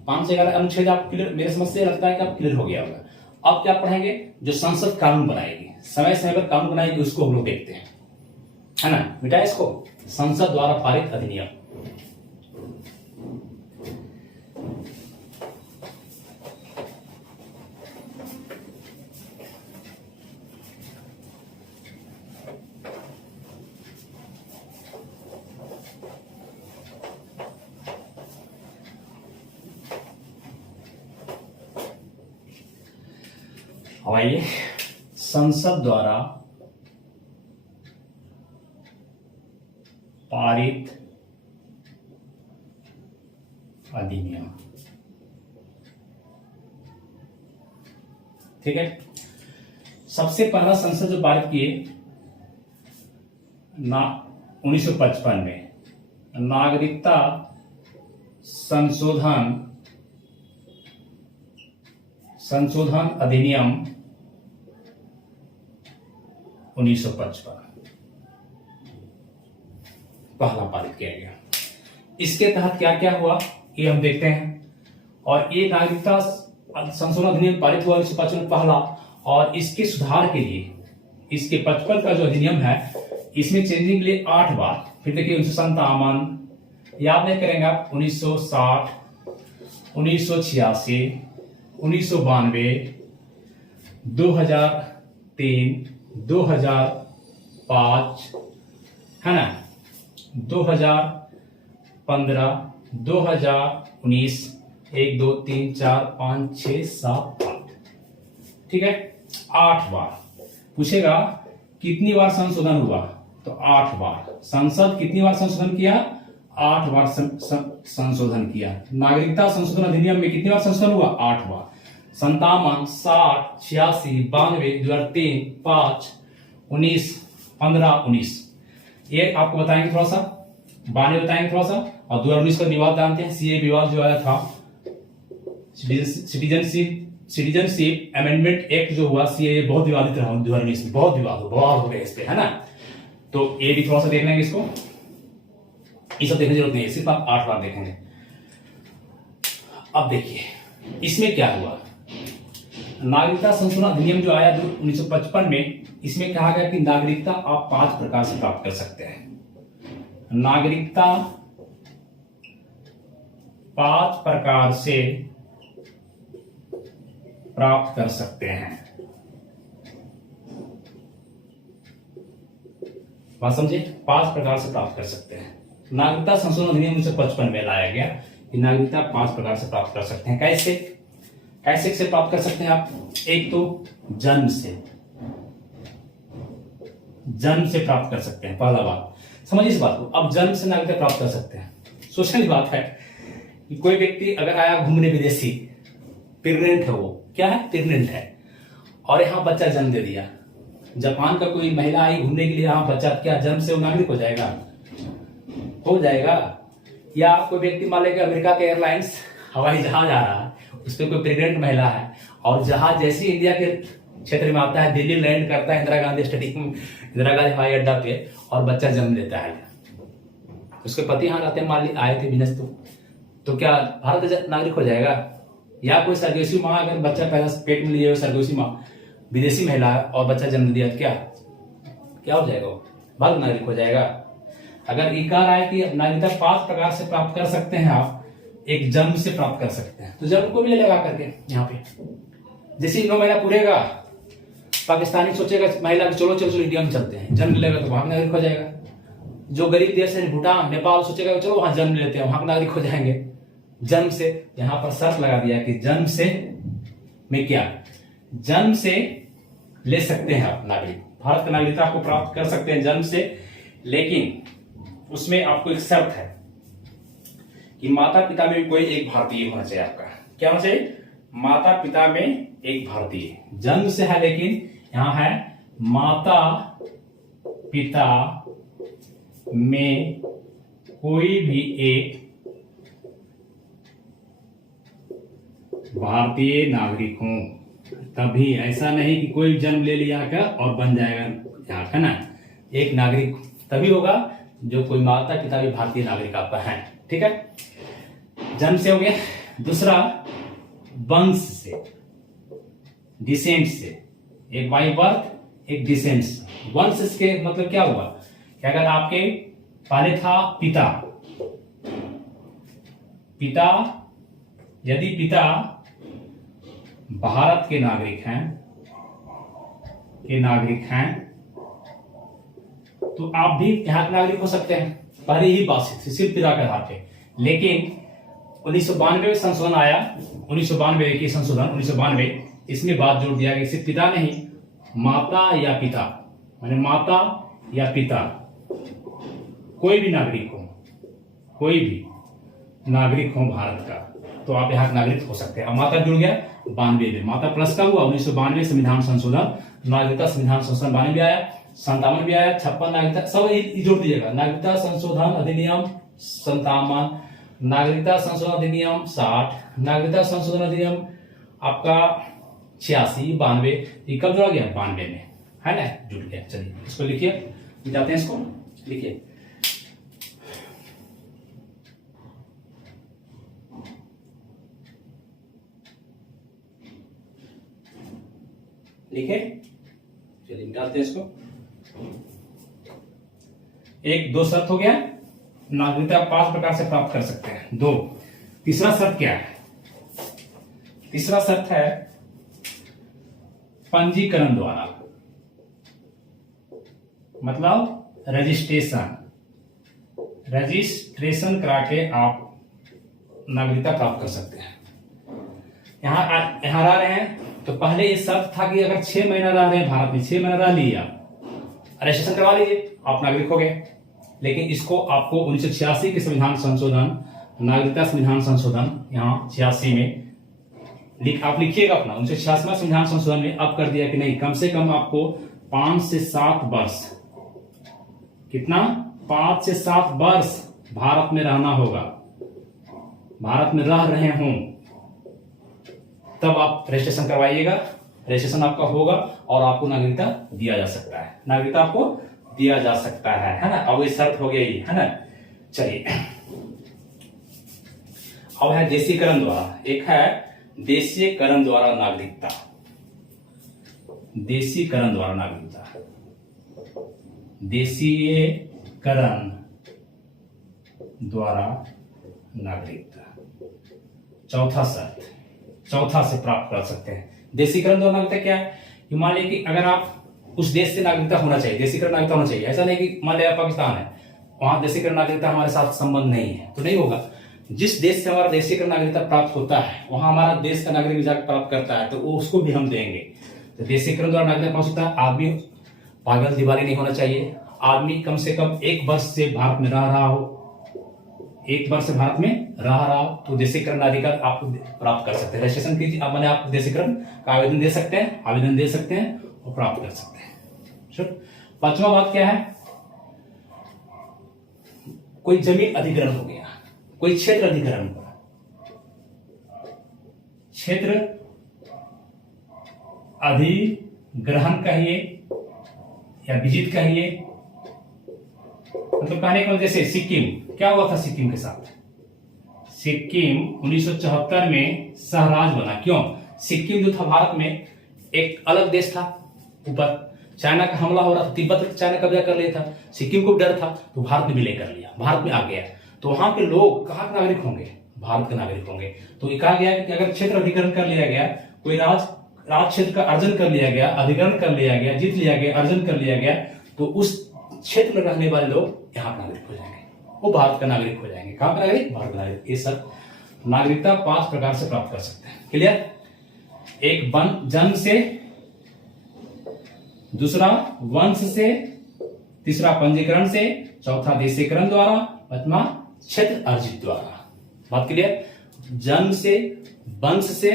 5 से 11 अनुच्छेद आप क्लियर, मेरे समझ से लगता है कि आप क्लियर हो गया होगा। अब क्या पढ़ेंगे? जो संसद कानून बनाएगी, समय समय पर कानून बनाएगी, उसको हम लोग देखते हैं, है ना। मिटाए इसको, संसद द्वारा पारित अधिनियम। अब आइए, संसद द्वारा पारित अधिनियम, ठीक है। सबसे पहला संसद जो पारित किए 1955 में, नागरिकता संशोधन अधिनियम 1955 पहला पारित किया गया। इसके तहत क्या क्या हुआ ये हम देखते हैं। और ये नागरिकता संशोधन अधिनियम पारित हुआ 1955 में पहला, और इसके सुधार के लिए, इसके 55 का जो अधिनियम है, इसमें चेंजिंग के लिए 8 बार, फिर देखिए 1957, याद नहीं करेंगे आप, 1960, 1986, 1992, 2003, 2005, है ना, 2015, 2019, 1 2 3 4 5 6 7 8, ठीक है, 8 बार। पूछेगा कितनी बार संशोधन हुआ, तो 8 बार। संसद कितनी बार संशोधन किया? 8 बार संशोधन किया। नागरिकता संशोधन अधिनियम में कितनी बार संशोधन हुआ? 8 बार। 57, 60, 86, 92, 2003, 5, 19, 15, 19, ये आपको बताएंगे थोड़ा सा, 92 बताएंगे थोड़ा सा, और 2019 का विवाद जानते हैं, सीए विवाद जो आया था, सिटीजनशिप अमेंडमेंट एक्ट जो हुआ, सीए बहुत विवादित रहा 2019 में, बहुत विवाद हो गया इस पे, है ना। तो ये भी थोड़ा सा देख लेंगे इसको, ये सब देखने की जरूरत नहीं है, सिर्फ आप 8 बार देखेंगे। अब देखिए इसमें क्या हुआ, नागरिकता संशोधन अधिनियम जो आया 1955 में, इसमें कहा गया कि नागरिकता आप 5 प्रकार से प्राप्त कर सकते हैं। नागरिकता 5 प्रकार से प्राप्त कर सकते हैं, बात समझे, 5 प्रकार से प्राप्त कर सकते हैं। नागरिकता संशोधन अधिनियम 1955 में लाया गया कि नागरिकता 5 प्रकार से प्राप्त कर सकते हैं। कैसे से प्राप्त कर सकते हैं आप? एक तो जन्म से प्राप्त कर सकते हैं, पहला बात, समझिए इस बात को। अब जन्म से नागरिकता प्राप्त कर सकते हैं, सोचने की बात है कि कोई व्यक्ति अगर आया घूमने विदेशी, प्रेग्नेंट है, वो क्या है, प्रेग्नेंट है, और यहाँ बच्चा जन्म दे दिया। जापान का कोई महिला आई घूमने के लिए, यहाँ बच्चा, क्या जन्म से वो नागरिक हो जाएगा? हो जाएगा। या कोई व्यक्ति मान लेगा अमेरिका के एयरलाइंस हवाई जहाज आ रहा है, उस पर कोई प्रेग्नेंट महिला है, और जहाज जैसे इंडिया के क्षेत्र में आता है, दिल्ली लैंड करता है इंदिरा गांधी स्टेडियम, इंदिरा गांधी हवाई अड्डा पे, और बच्चा जन्म लेता है, उसके पति यहाँ रहते हैं, मान ली आए थे बिजनेस, तो क्या भारत का नागरिक हो जाएगा? या कोई सरगेसी माँ अगर बच्चा पैदा पेट में लिए हुए सरगेसी माँ विदेशी महिला और बच्चा जन्म दिया तो क्या हो जाएगा? वो बाल नागरिक हो जाएगा। अगर ये कह रहा है कि नागरिकता 5 प्रकार से प्राप्त कर सकते हैं आप, एक जन्म से प्राप्त कर सकते हैं, तो जन्म को भी ले लगा करके यहाँ पे जैसे 9 महीना पूरेगा, पाकिस्तानी सोचेगा महिला को चलो इंडिया में चलते हैं, जन्म लेगा तो वहां नागरिक हो जाएगा। जो गरीब देश है भूटान, नेपाल, सोचेगा चलो वहां जन्म लेते हैं, वहां नागरिक हो जाएंगे जन्म से। यहाँ पर शर्त लगा दिया कि जन्म से में क्या, जन्म से ले सकते हैं आप नागरिक, भारत का नागरिकता आपको प्राप्त कर सकते हैं जन्म से, लेकिन उसमें आपको एक शर्त है कि माता पिता में कोई एक भारतीय होना चाहिए आपका। क्या होना चाहिए? माता पिता में एक भारतीय, जन्म से है लेकिन यहां है माता पिता में कोई भी एक भारतीय नागरिक हो, तभी, ऐसा नहीं कि कोई जन्म ले लिया का और बन जाएगा यहाँ का ना। एक नागरिक तभी होगा जो कोई माता पिता भी भारतीय नागरिक आपका है। ठीक है, जन्म से हो गया। दूसरा वंश से, डिसेंट से, एक बाई बर्थ एक डिसेंट से। वंश के मतलब क्या हुआ कि अगर आपके पहले था पिता, यदि पिता भारत के नागरिक हैं तो आप भी यहाँ के नागरिक हो सकते हैं, पहले ही बात सिर्फ पिता के आधार पे। लेकिन 1992 में संशोधन आया, 1992 की संशोधन 1992, इसमें बात जोड़ दिया कि सिर्फ पिता नहीं, माता या पिता, माने माता या पिता कोई भी नागरिक हो भारत का, तो आप यहाँ नागरिक हो सकते हैं। अब माता जुड़ गया 92 में, माता प्लस का हुआ 1992 संविधान संशोधन, नागरिकता संविधान संशोधन 92 भी आया, 57 भी आया, 56 नागरिकता, सब जोड़ दीजिएगा। नागरिकता संशोधन अधिनियम 57, नागरिकता संशोधन अधिनियम 60, नागरिकता संशोधन अधिनियम आपका 86, 92, ये कब जोड़ा गया? 92 में, है ना, जुड़ गया। चलिए इसको लिखिए, जाते हैं इसको लिखिए। लिखे, चलिए निकालते हैं इसको। एक, दो शर्त हो गया, नागरिकता 5 प्रकार से प्राप्त कर सकते हैं, 2। तीसरा शर्त क्या है? तीसरा शर्त है पंजीकरण द्वारा, मतलब रजिस्ट्रेशन करा के आप नागरिकता प्राप्त कर सकते हैं। यहां रह रहे हैं तो पहले ये शर्त था कि अगर 6 महीना रह रहे हैं भारत में, 6 महीना रह लिए आप, रजिस्ट्रेशन करवा लीजिए, आप नागरिक हो गए। लेकिन इसको आपको 1986 के संविधान संशोधन, नागरिकता संविधान संशोधन, यहाँ 86 में आप लिखिएगा अपना, 1986 संविधान संशोधन में अब कर दिया कि नहीं, कम से कम आपको 5 से 7 वर्ष, कितना, 5 से 7 वर्ष भारत में रहना होगा, भारत में रह रहे हों तब आप रजिस्ट्रेशन करवाइएगा, रजिस्ट्रेशन आपका होगा और आपको नागरिकता दिया जा सकता है, नागरिकता आपको दिया जा सकता है ना। अब ये शर्त हो गई, है ना। चलिए अब है देशीकरण द्वारा, एक है देशीकरण द्वारा नागरिकता, देशीकरण द्वारा नागरिकता, देशीकरण द्वारा नागरिकता। चौथा से प्राप्त कर सकते हैं। देशीकरण द्वारा नागरिकता क्या है कि मान लीजिए कि अगर आप उस देश से नागरिकता होना चाहिए, देशीकरण नागरिकता होना चाहिए, ऐसा नहीं कि मान लिया पाकिस्तान है, वहां देशीकरण नागरिकता हमारे साथ संबंध नहीं है तो नहीं होगा। जिस देश से हमारा देशीकरण नागरिकता प्राप्त होता है वहां हमारा देश का नागरिक जाकर प्राप्त करता है तो उसको भी हम देंगे। तो देशीकरण द्वारा नागरिकता प्राप्त होता है। आदमी पागल दिवाली नहीं होना चाहिए, आदमी कम से कम 1 वर्ष से भारत में रह रहा हो, 1 वर्ष से भारत में रह रहा हो तो देशीकरण नागरिकता आप प्राप्त कर सकते हैं। रजिस्ट्रेशन कीजिए, अब मैंने आप देशीकरण का आवेदन दे सकते हैं और प्राप्त कर सकते हैं। 5वां बात क्या है, कोई जमीन अधिग्रहण हो गया, कोई क्षेत्र अधिग्रहण हुआ, क्षेत्र अधिग्रहण कहिए या विजित कहिए, मतलब कहने का जैसे सिक्किम, क्या हुआ था सिक्किम के साथ? सिक्किम 1974 में सहराज बना। क्यों? सिक्किम जो था भारत में एक अलग देश था ऊपर, चाइना का हमला हो रहा था, तिब्बत चाइना कब्जा कर लिया था, सिक्किम को डर था, तो भारत ने विलय कर लिया, भारत में आ गया। तो वहां के लोग कहाँ के नागरिक होंगे? भारत के नागरिक होंगे। तो ये कहा गया कि अगर क्षेत्र अधिग्रहण कर लिया गया, कोई राज क्षेत्र का अर्जन कर लिया गया, अधिग्रहण कर लिया गया, जीत लिया गया, अर्जन कर लिया गया, तो उस क्षेत्र में रहने वाले लोग यहाँ का नागरिक हो जाएंगे, वो भारत का नागरिक हो जाएंगे। कहाँ का नागरिक? भारत का नागरिक। ये सब नागरिकता 5 प्रकार से प्राप्त कर सकते हैं। क्लियर? एक जन्म से, दूसरा वंश से, तीसरा पंजीकरण से, चौथा देशीकरण द्वारा, पांचवा क्षेत्र अर्जित द्वारा। बात क्लियर? जन्म से, वंश से,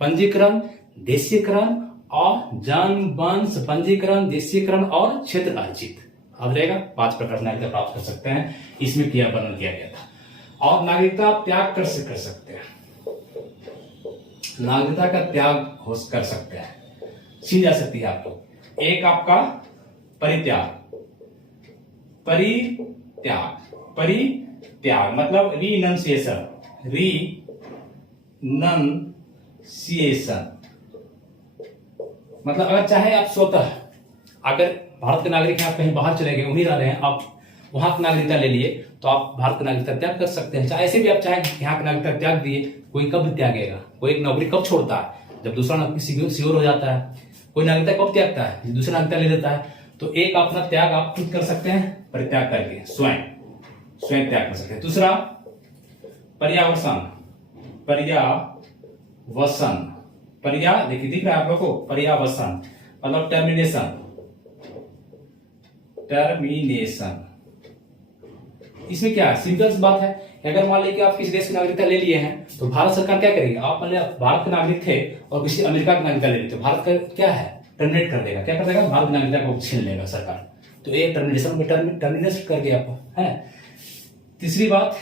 पंजीकरण, देशीकरण और जन्म, वंश, पंजीकरण, देशीकरण और क्षेत्र अर्जित। अब रहेगा 5 प्रकार से नागरिकता प्राप्त कर सकते हैं। इसमें क्या वर्णन किया गया था। और नागरिकता त्याग कर सकते हैं, नागरिकता का त्याग कर सकते हैं, छीन जा सकती है आपको। एक आपका परित्याग, परित्याग मतलब रीनंसिएशन, मतलब अगर चाहे आप स्वतः, अगर भारत के नागरिक हैं, आप कहीं बाहर चले गए, वहीं रह रहे हैं, आप वहां की नागरिकता ले लिए, तो आप भारत की नागरिकता त्याग कर सकते हैं। चाहे ऐसे भी आप चाहे यहाँ की नागरिकता त्याग दिए, कोई कब त्यागेगा? कोई एक नौकरी कब छोड़ता है? जब दूसरा नौकरी सिक्योर हो जाता है। कोई नागरिकता कब त्यागता है? दूसरा नागरिकता ले लेता है। तो एक अपना त्याग आप खुद कर सकते हैं, परित्याग करके स्वयं त्याग कर सकते हैं। दूसरा पर्यावसन, देखिए दिख रहा है आप लोगों को, पर्यावसन मतलब टर्मिनेशन। इसमें क्या है? सिंपल बात है, अगर मान लीजिए कि आप किसी देश की नागरिकता ले लिए हैं, तो भारत सरकार क्या करेगी? आप मान लीजिए भारत के नागरिक थे और किसी अमेरिका की नागरिकता ले ली, तो भारत का क्या है? टर्मिनेट कर देगा। क्या कर देगा? भारत की नागरिकता को छीन लेगा सरकार। तो ये टर्मिनेट कर दिया आपको, है। तीसरी बात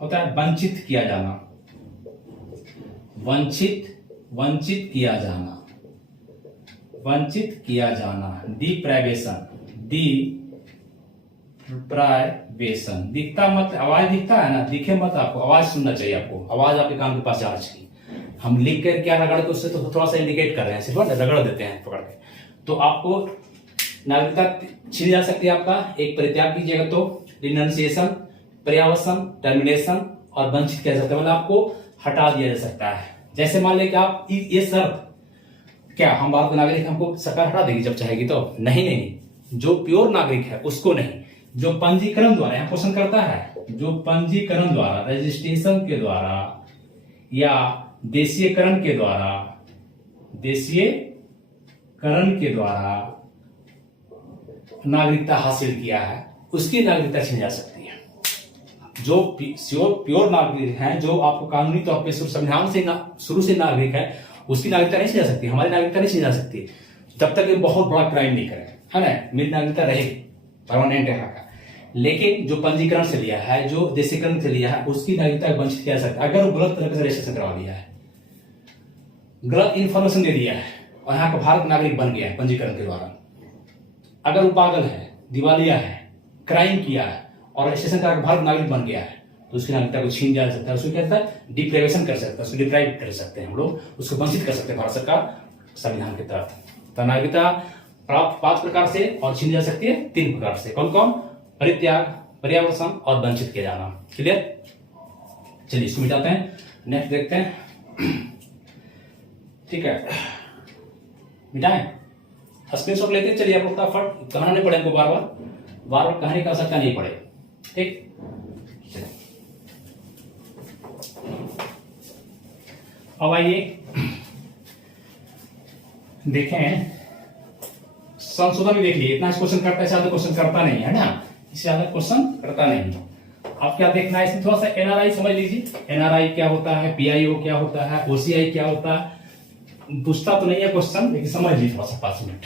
होता है वंचित किया जाना, वंचित किया जाना, डिप्राइवेशन। दिखता मत, आवाज दिखता है ना, दिखे मत, आपको आवाज सुनना चाहिए, आपको आवाज आपके कान के पास जाना चाहिए। हम लिख कर क्या रगड़ के उससे तो थोड़ा सा इंडिकेट कर रहे हैं, सिर्फ रगड़ देते हैं पकड़ के। तो आपको नागरिकता छीन जा सकती है आपका। एक परित्याग कीजिएगा तो रिनंसिएशन, पर्यावसन, टर्मिनेशन और वंचित किया जाता है, मतलब आपको हटा दिया जा सकता है। जैसे मान लें कि आप ये शर्त, क्या हम भारत के नागरिक, हमको सरकार हटा देगी जब चाहेगी? तो नहीं, जो प्योर नागरिक है उसको नहीं, जो पंजीकरण द्वारा, यहाँ क्वेश्चन करता है, जो पंजीकरण द्वारा, रजिस्ट्रेशन के द्वारा या देशीयकरण के द्वारा नागरिकता हासिल किया है, उसकी नागरिकता छीन जा सकती है। जो प्योर नागरिक हैं, जो आपको कानूनी तौर पे संविधान से शुरू से नागरिक है, उसकी नागरिकता नहीं छीन जा सकती, हमारी नागरिकता नहीं छीन जा सकती, तब तक ये बहुत बड़ा क्राइम नहीं करे, है ना। मेरी नागरिकता रहेगी, परमानेंट है का। लेकिन जो पंजीकरण से लिया है, जो देशीकरण से लिया है, उसकी नागरिकता वंचित किया जा सकता है अगर वो गलत तरीके से रजिस्ट्रेशन करवा लिया है, गलत इंफॉर्मेशन दे दिया है और यहाँ का भारत नागरिक बन गया है पंजीकरण के द्वारा। अगर वो पागल है, दिवालिया है, क्राइम किया है और रजिस्ट्रेशन का भारत नागरिक बन गया है, तो उसकी नागरिकता को छीन जा सकता है। उसको क्या कहता है? डिप्राइवेशन कर सकता है, उसको डिप्राइव कर सकते हैं हम लोग, उसको वंचित कर सकते हैं भारत सरकार संविधान के तहत। तो नागरिकता प्राप्त 5 प्रकार से और छीन जा सकती है 3 प्रकार से। कौन कौन? परित्याग, पर्यावसन और वंचित किया जाना। क्लियर? चलिए इसको मिटाते हैं, नेक्स्ट देखते हैं। ठीक है, मिटाएं, स्क्रीनशॉट लेते हैं। चलिए आप लोग फटाफट, कहना नहीं पड़े, बार बार कहने की आवश्यकता नहीं पड़े। ठीक, अब आइए देखें, संशोधन भी देख लिए। इतना क्वेश्चन करता है, ज्यादा क्वेश्चन करता नहीं है ना, इससे ज्यादा क्वेश्चन करता नहीं। अब क्या देखना है इसमें? थोड़ा सा एनआरआई समझ लीजिए। एनआरआई क्या होता है, पीआईओ क्या होता है, ओसीआई क्या होता है। पूछता तो नहीं है क्वेश्चन, लेकिन समझ लीजिए थोड़ा सा 5 मिनट,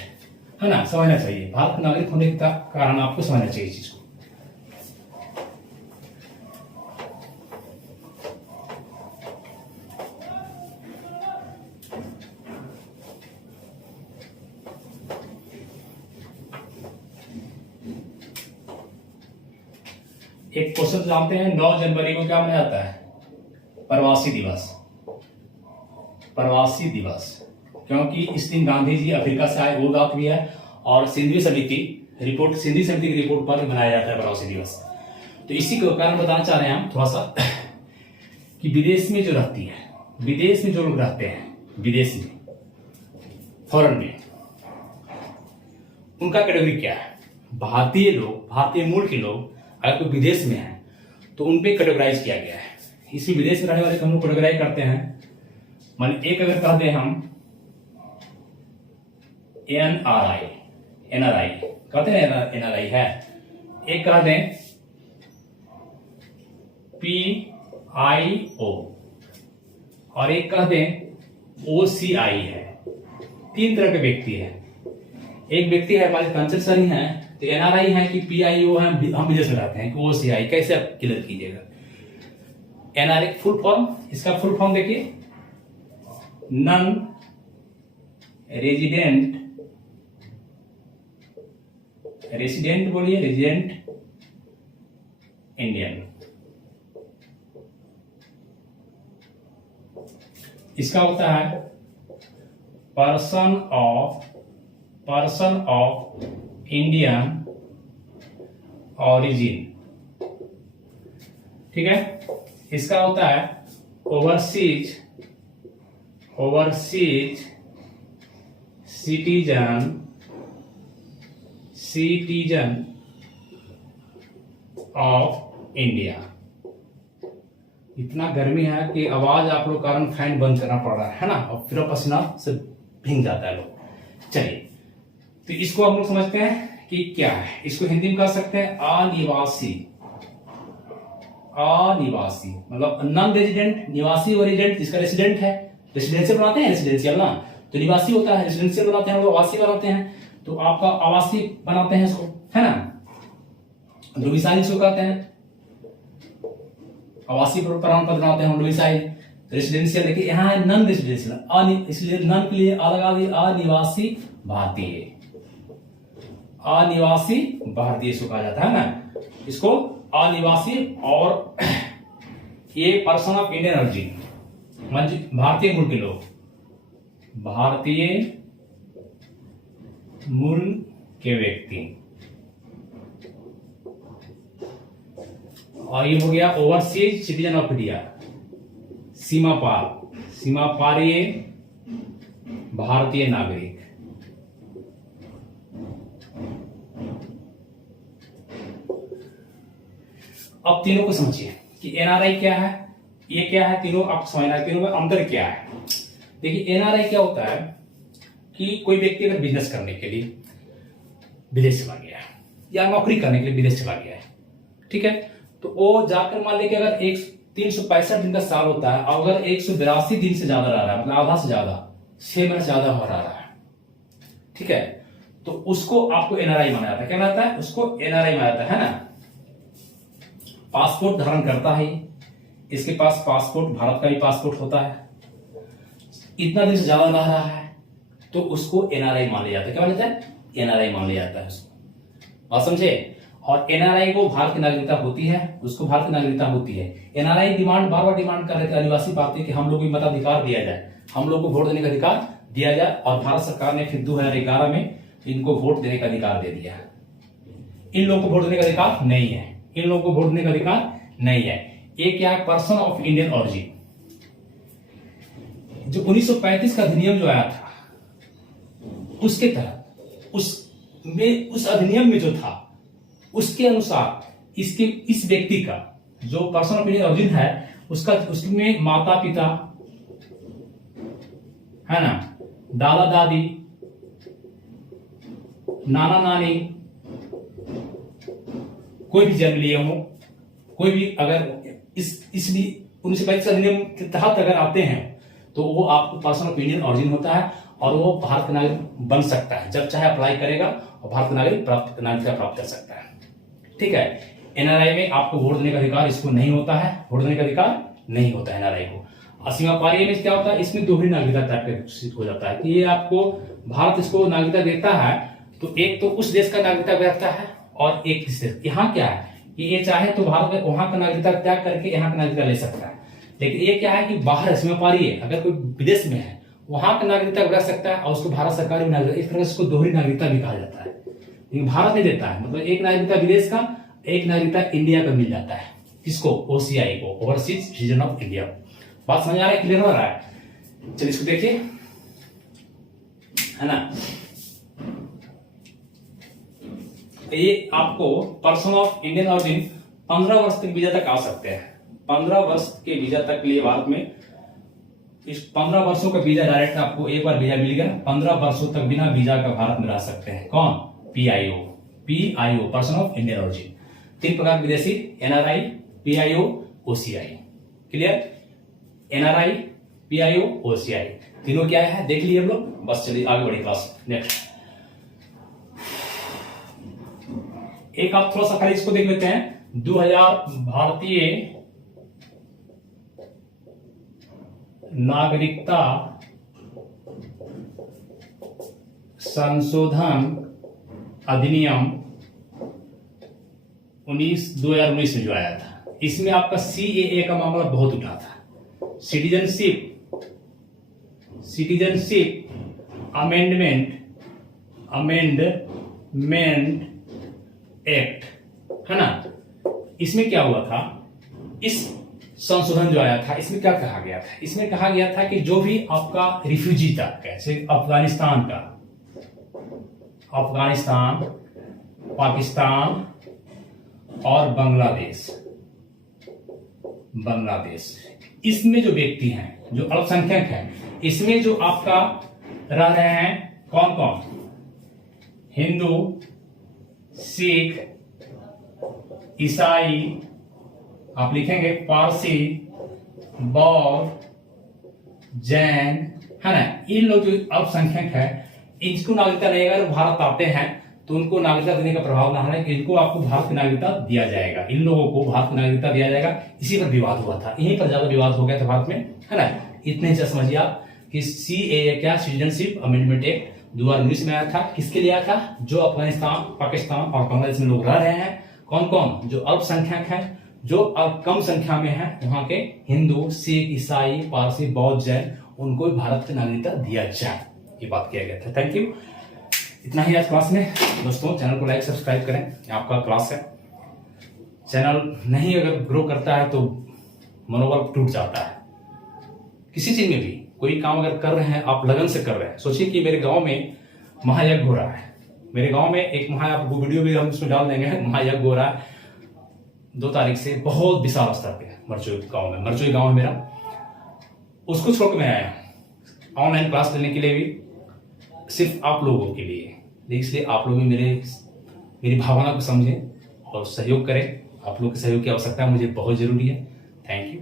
है ना, समझना चाहिए। भारत का नागरिक होने के कारण आपको समझना चाहिए इस चीज को। एक क्वेश्चन जानते हैं, 9 जनवरी को क्या मनाया जाता है? प्रवासी दिवस। क्योंकि इस दिन गांधी जी अफ्रीका से आए, वो बात भी है। और सिंधवी समिति की रिपोर्ट पर मनाया जाता है बनवासी दिवस। तो इसी के कारण बताना चाह रहे हैं हम थोड़ा सा कि विदेश में जो रहती है, विदेश में जो लोग रहते हैं, विदेश में, फॉरेन में, उनका कैटेगरी क्या है। भारतीय लोग, भारतीय मूल के लोग अगर कोई विदेश में है तो उन पे कैटेगराइज किया गया है। इसमें विदेश में रहने वाले को हम लोग कैटेगराइज करते हैं। मान एक अगर कह दें हम एनआरआई कहते हैं, एनआरआई है। एक कह दें PIO और एक कह दें OCI है। 3 तरह के व्यक्ति है। एक व्यक्ति है हमारे कंचन सर ही है, तो एनआरआई है कि PIO है, हम विदेश में रहते हैं, कि OCI कैसे आप क्लियर कीजिएगा। एनआरआई फुल फॉर्म, इसका फुल फॉर्म देखिए, नॉन रेजिडेंट बोलिए, रेजिडेंट इंडियन। इसका होता है पर्सन ऑफ इंडियन ऑरिजिन, ठीक है। इसका होता है ओवरसीज सिटीजन ऑफ इंडिया। इतना गर्मी है कि आवाज आप लोग कारण फैन बंद करना पड़ रहा है ना, और फिर पसीना से भीग जाता है लोग। चलिए, तो इसको हम लोग समझते हैं कि क्या है। इसको हिंदी में कह सकते हैं अनिवासी मतलब नॉन रेजिडेंट, निवासी और रेजिडेंट। जिसका रेसिडेंट है, रेसिडेंशियल बनाते हैं, रेसिडेंशियल ना, तो निवासी होता है, रेसिडेंशियल बनाते हैं, हम लोग आवासीय बनाते हैं। तो आपका आवासीय बनाते हैं इसको, है ना। डोमिसाइल इसको कहते हैं, आवासीय प्रमाण पत्र बनाते हैं हम डोमिसाइल। रेसिडेंशियल देखिए यहाँ है नॉन रेसिडेंशियल, इसलिए नॉन के लिए अलग अनिवासी भारतीय इसको कहा जाता है ना, इसको अनिवासी। और ये पर्सन ऑफ इंडियन ओरिजिन, भारतीय मूल के लोग, भारतीय मूल के व्यक्ति। और ये हो गया ओवरसीज सिटीजन ऑफ इंडिया, सीमा पारीय भारतीय नागरिक। अब तीनों को समझिए कि एनआरआई क्या है, ये क्या है, तीनों आप समझना, तीनों में अंतर क्या है। देखिए एनआरआई क्या होता है कि कोई व्यक्ति अगर बिजनेस करने के लिए विदेश चला गया या नौकरी करने के लिए विदेश चला गया है, ठीक है, तो वो जाकर मान लेके अगर 365 दिन का साल होता है, अगर 182 दिन से ज्यादा रह रहा है, मतलब आधा से ज्यादा, 6 महीने से ज्यादा हो रहा है, ठीक है, तो उसको आपको एनआरआई माना जाता है। क्या माना जाता है? उसको एनआरआई माना जाता है ना। पासपोर्ट धारण करता है, इसके पास पासपोर्ट, भारत का भी पासपोर्ट होता है, इतना दिन से ज्यादा रह रहा है, तो उसको एनआरआई मान लिया जाता है। क्या मान लिया जाता है? एनआरआई मान लिया जाता है उसको। बात समझे? और एनआरआई को भारत की नागरिकता होती है, उसको भारत की नागरिकता होती है। एनआरआई बार बार डिमांड कर रहे थे आदिवासी भारतीय कि हम लोग को मताधिकार दिया जाए, हम लोग को वोट देने का अधिकार दिया जाए, और भारत सरकार ने फिर 2011 में इनको वोट देने का अधिकार दे दिया। इन लोगों को वोट देने का अधिकार नहीं है, इन लोगों को वोट देने का अधिकार नहीं है। एक क्या है? Person of Indian origin. जो 1935 का अधिनियम जो आया था, उसके तहत उस अधिनियम में जो था, उसके अनुसार इस व्यक्ति का जो पर्सन ऑफ इंडियन ओरिजिन है, उसमें माता पिता है ना, दादा दादी, नाना नानी, कोई भी जन्म लिए हो, कोई भी अगर इसलिए 1935 अधिनियम के तहत अगर आते हैं, तो वो आपको पर्सन ऑफ इंडियन ओरिजिन होता है, और वो भारत का नागरिक बन सकता है। जब चाहे अप्लाई करेगा और भारत का नागरिकता प्राप्त कर सकता है। ठीक है। एनआरआई में आपको वोट देने का अधिकार इसको नहीं होता है, वोट देने का अधिकार नहीं होता है एनआरआई को। सीमा पारी में क्या होता है? इसमें दोहरी नागरिकता टाइप का विकसित हो जाता है कि ये आपको भारत इसको नागरिकता देता है, तो एक तो उस देश का नागरिकता रखता है, और एक इस देश। यहाँ क्या है कि ये चाहे तो भारत में वहां का नागरिकता त्याग करके यहाँ का नागरिकता ले सकता है। लेकिन ये क्या है कि बाहर सीमा पारी है, अगर कोई विदेश में है, वहां का नागरिकता रह सकता है और उसको भारत सरकार भी नागरिकता, इस तरह से उसको दोहरी नागरिकता भी कहा जाता है। लेकिन भारत नहीं देता है, मतलब एक नागरिकता विदेश का, एक नागरिकता इंडिया का मिल जाता है। किसको? OCI को, ओवरसीज सिटीजन ऑफ इंडिया। बात समझ आ रहा है? क्लियर हो रहा है? चलिए इसको देखिए, है ना। ये आपको पर्सन ऑफ इंडियन ऑरिजिन 15 वर्ष तक वीजा तक आ सकते हैं। 15 वर्ष के वीजा तक के लिए भारत में, इस 15 वर्षों का वीजा डायरेक्ट आपको एक बार वीजा मिल गया, 15 वर्षों तक बिना वीजा का भारत में रह सकते हैं। कौन? PIO, person of Indian origin. 3 प्रकार विदेशी, NRI, PIO, OCI। Clear? NRI, PIO, OCI तीनों क्या है देख लिए हम लोग। बस चलिए आगे बढ़िए क्लास। नेक्स्ट एक आप थोड़ा सा खाली इसको देख लेते हैं। 2000 भारतीय नागरिकता संशोधन अधिनियम 2019 में जो आया था, इसमें आपका CAA का मामला बहुत उठा था। सिटीजनशिप अमेंडमेंट एक्ट, है ना। इसमें क्या हुआ था, इस संशोधन जो आया था, इसमें क्या कहा गया था? इसमें कहा गया था कि जो भी आपका रिफ्यूजी था, कैसे अफगानिस्तान, पाकिस्तान और बांग्लादेश, इसमें जो व्यक्ति हैं, जो अल्पसंख्यक हैं, इसमें जो आपका रह रहे हैं कौन कौन? हिंदू, सिख, ईसाई, आप लिखेंगे पारसी, बौद्ध, जैन, है ना। इन लोग जो अल्पसंख्यक है, इनको नागरिकता नहीं, अगर भारत आते हैं तो उनको नागरिकता देने का प्रभाव ना है कि इनको आपको भारत की नागरिकता दिया जाएगा, इन लोगों को भारत की नागरिकता दिया जाएगा। इसी पर विवाद हुआ था, यहीं पर ज्यादा विवाद हो गया था भारत में, है ना। इतने से समझिए आप कि CAA क्या, सिटीजनशिप अमेंडमेंट एक्ट 2019 में आया था। किसके लिए आया था? जो अफगानिस्तान, पाकिस्तान और बांग्लादेश में लोग रह रहे हैं, कौन कौन? जो अल्पसंख्यक हैं, जो कम संख्या में है, वहां के हिंदू, सिख, ईसाई, पारसी, बौद्ध, जैन, उनको भी भारत की नागरिकता दिया जाए, ये बात किया गया था। Thank you. इतना ही आज क्लास में। दोस्तों चैनल को लाइक सब्सक्राइब करें, आपका क्लास है। चैनल नहीं अगर ग्रो करता है तो मनोबल टूट जाता है। किसी चीज में भी कोई काम अगर कर रहे हैं, आप लगन से कर रहे हैं। सोचिए कि मेरे गांव में महायज्ञ हो रहा है, मेरे गांव में एक आपको वीडियो भी हम उसमें डाल देंगे, महायज्ञ हो रहा है 2 तारीख से, बहुत विशाल स्तर पे मरचोई गांव है मेरा। उसको छोड़ के मैं आया ऑनलाइन क्लास लेने के लिए भी, सिर्फ आप लोगों के लिए। इसलिए आप लोग भी मेरी भावना को समझें और सहयोग करें। आप लोग के सहयोग की आवश्यकता मुझे बहुत जरूरी है। Thank you.